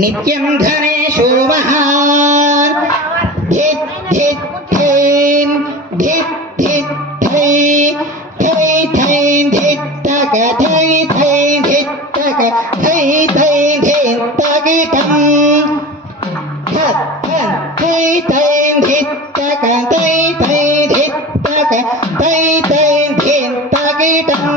नित्यं धनेषु महान् धित् धित् थैं धित् धित् थै थै थै धित्तक थै थै धित्तक थै थै धित्तकिटं धत् धत् थै थै धित्तक थै थै धित्तक थै थै धित्तकिटं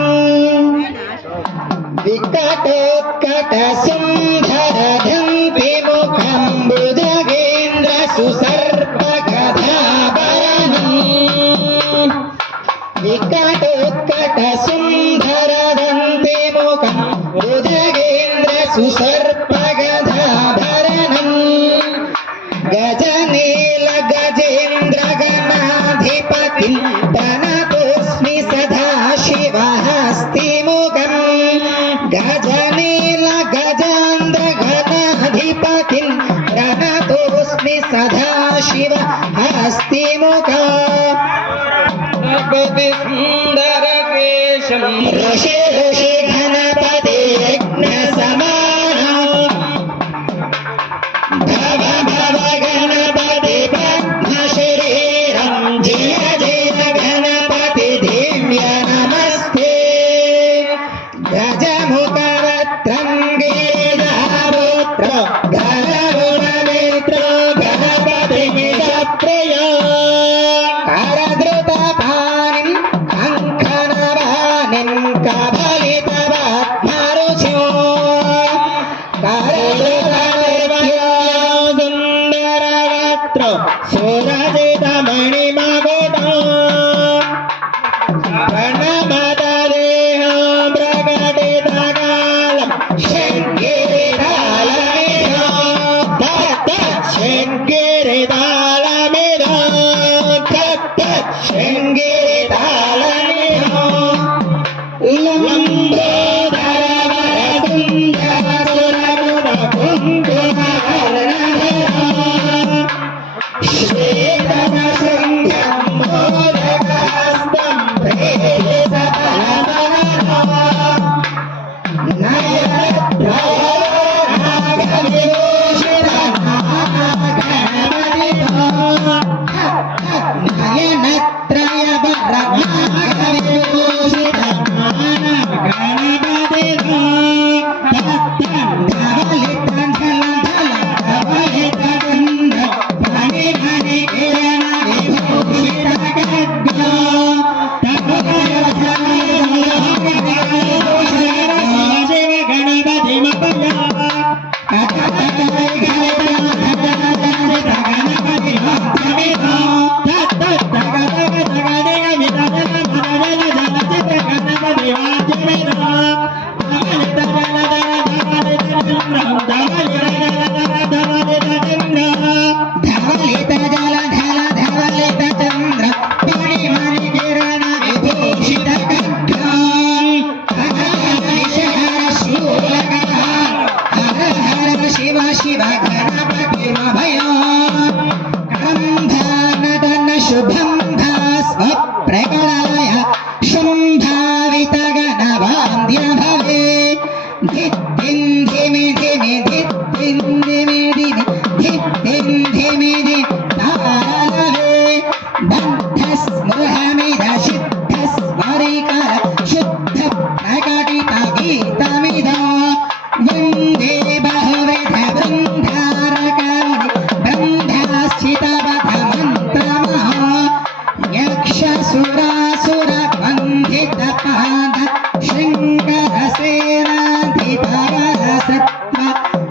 विकटोत्कट सुन्दरधं विमुखं बुधगेन्द्र सुसर्पगधाभरणं विकटोत्कट सुन्दरधं विमुखं बुधगेन्द्र सुसर्पगधाभरणं गजनील गजेन्द्र गणाधिपतिं प्रणतोऽस्मि सदा शिवहस्तिमुखं गजनील गजान्द्र गणाधिपतिं प्रणतोऽस्मि सदा शिवहस्तिमुखं गणपति सुन्दरकेशं ऋषि ऋषि गणपति यज्ञसमानं भव भव गणपति पद्मशरीरं जय जय गणपति दिव्य नमस्ते गजमुखवक्त्रं गिरिधारोत्र घनगुणनेत्र गणपतिमितप्रियो करधृतपाणिं कङ्कणवाणिं कबलितवात्मरुचिं करधृतनिर्भयो सुन्दरवक्त्र सुरजितमणिमकुटं प्रणमतदेहं प्रकटितकालं शृङ्गिरितालमिदं तत् शृङ्गिरितालमिदं तत् शृङ्गिरितालमिदं लम्बोदरवरसुन्दरसुरमुदकुङ्कुमवर्णधरं शिव शिव गणपतिमभयो करन्धनदन शुभं स्वप्रकलाय शुम्भावितगणवान्द्य भवे धिद्दिं धिमि धिमि धिद्दिं धिमि धिमि धिद्दिं धिमि धि तालवे बद्धस्मृहमिद शुद्धस्मरिकर शुद्ध प्रकटित गीतमिद वन्दे बहुविध बृन्दारकाणि बृन्दाश्चितवधमन्त्रमः यक्षसुरासुरवन्दितपाद शृङ्गरसेनाधिपरसत्त्व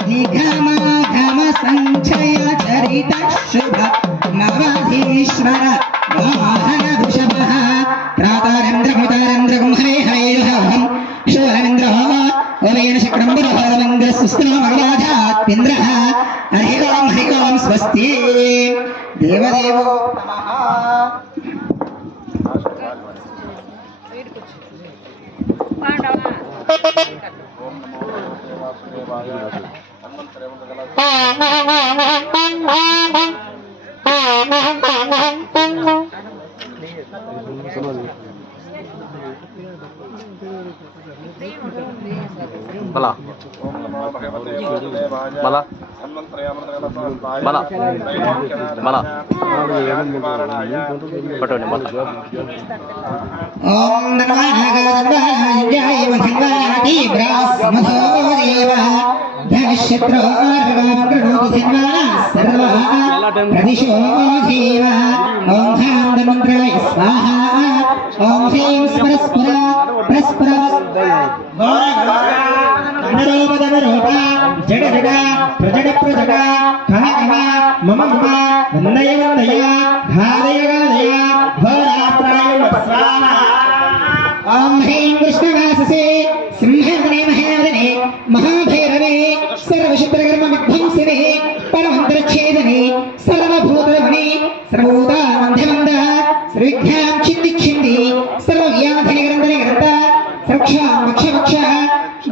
निगमागमसञ्चय चरित शुभ नवधीश्वर वाहनवृषभः प्रातारेन्द्रमुतारेन्द्रगुं हरे हरेयुहं शूरमिन्द्रः ओमेन शक्रम्बरहरमिन्द्रस्तुस्तिनमगवाधात्मिन्द्रः हरि ओं स्वस्ति देवदेवो नमः बला बला बला बला पटोले बला ओम नमः भगवते भगवते ब्रह्मो देवः धनक्षत्रोर्वकृणोति सर्वः प्रदिशो देवः ओम धामन्त्राय स्वाहा ओम ह्रीं परस्पर परस्पर गौरगौररूप जड जड प्रजड प्रजड कामम मम मम वन्दय वन्दय घादय घादय होरात्राय स्वाहा ओम ह्रीं कृष्णवाससे सिंहवदने महेवदने महाभैरवे सर्वशत्रकर्म विध्वंसिने परमन्तरच्छेदने सर्वभूतमणे सर्वभूतानन्दमन्द सर्वविद्यां छिन्दी छिन्दी सर्वव्याधिनिग्रन्थनिग्रन्थ रक्षा वक्ष वक्ष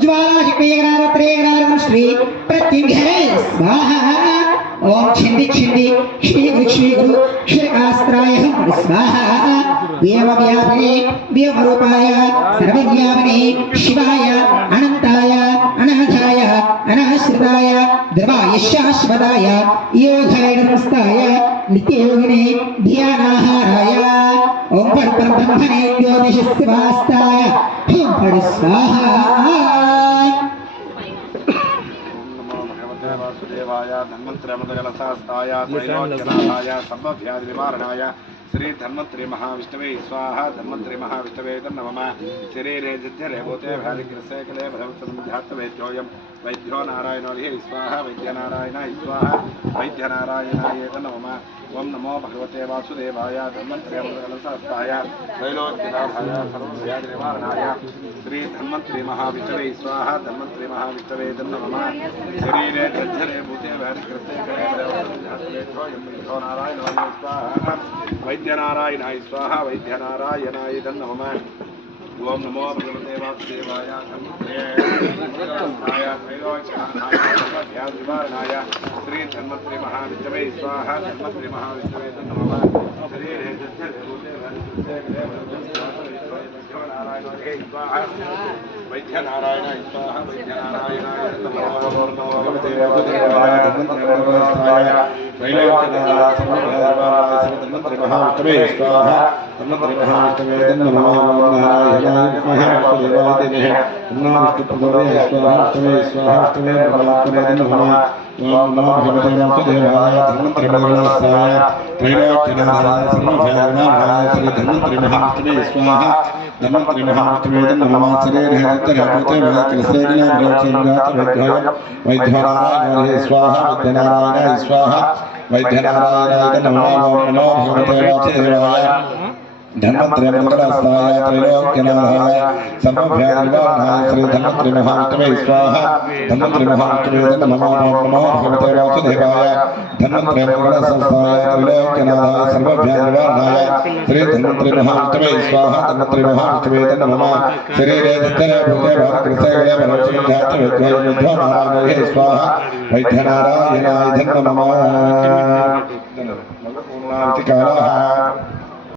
ज्वालाशिखयगरारत्रयगरारं श्री प्रत्युघ्रे स्वाहा ओम छिन्दी छिन्दी श्री गुरु श्रीकास्त्राय स्वाहा देवव्यापिने देवरूपाय सर्वव्यापिने शिवाय अनंताय अनाथाय अनाश्रिताय द्रवाय शाश्वताय योगाय नमस्ताय नित्ययोगिने ध्यानाहाराय ओम परब्रह्मणे ज्योतिषस्वास्ताय ओम पर स्वाहा वासुदेवाय धन्वंतरिमृतजलसहस्राय त्रैलोक्यनाथाय सर्वव्याधिनिवारणाय श्री धन्वंतरि महाविष्णवे स्वाहा धन्वंतरि महाविष्णवे नमः शरीरे जज्जरे भूते भारिकृसेकले भगवत्संध्यात्वैद्योऽयं वैद्यो नारायणो हि स्वाहा वैद्यनारायणाय स्वाहा वैद्यनारायणाय नमः ओम नमो भगवते वासुदेवाय धन्वंतरिमृतजलसहस्राय त्रैलोक्यनाथाय सर्वव्याधिनिवारणाय श्री धन्वंतरि महाविष्णवे स्वाहा धन्वंतरि महाविष्णवे नमः शरीरे जज्जरे भूते भारिकृसेकले भगवत्संध्यात्वैद्योऽयं वैद्यो नारायणो हि स्वाहा वैद्यनारायणाय स्वाहा वैद्यनारायणाय नमः ओम नमो भगवते वासुदेवाय धन्वंतरि त्रैलोक्यनाथाय श्री धन्वंतरि महाविष्णवे स्वाहा धन्वंतरि महाविष्णवे नमः शरीरे जज्जरे भूते भारिकृसेकले वैद्यनारायणाय स्वाहा वैद्यनारायणाय नमः भगवते वासुदेवाय धन्वंतरि धन्वंतरि महाविष्णवे स्वाहा धन्वंतरि महाविष्णवे नमः नारायणाय वासुदेवाय नमः विष्णुपदवे स्वाहा विष्णवे स्वाहा विष्णवे परमात्मने नमः ओम नमो भगवते वासुदेवाय धन्वंतरि महाविष्णवे त्रैलोक्यनाथाय सर्वभयानाय श्री धन्वंतरि महाविष्णवे स्वाहा धन्वंतरि महाविष्णवे नमः शरीरे जज्जरे भूते भारिकृसेकले भगवत्संध्यात्वैद्योऽयं वैद्यनारायणो स्वाहा वैद्यनारायणाय स्वाहा वैद्यनारायणाय नमः ओम नमो भगवते वासुदेवाय धन्वंतरि मंगलास्ताय त्रैलोक्यनाथाय सर्वभ्यानिवारणाय श्री धन्वंतरि महाविष्णवे स्वाहा धन्वंतरि महाविष्णवे नमो नमो भगवते वासुदेवाय धन्वंतरि मंगलास्ताय त्रैलोक्यनाथाय सर्वभ्यानिवारणाय श्री धन्वंतरि महाविष्णवे स्वाहा धन्वंतरि महाविष्णवे नमो शरीरे धरे भूते भारकृतये भरवशे जात विद्वय विद्वा नारायणे स्वाहा वैद्यनारायणाय नमः पूर्णांति कालः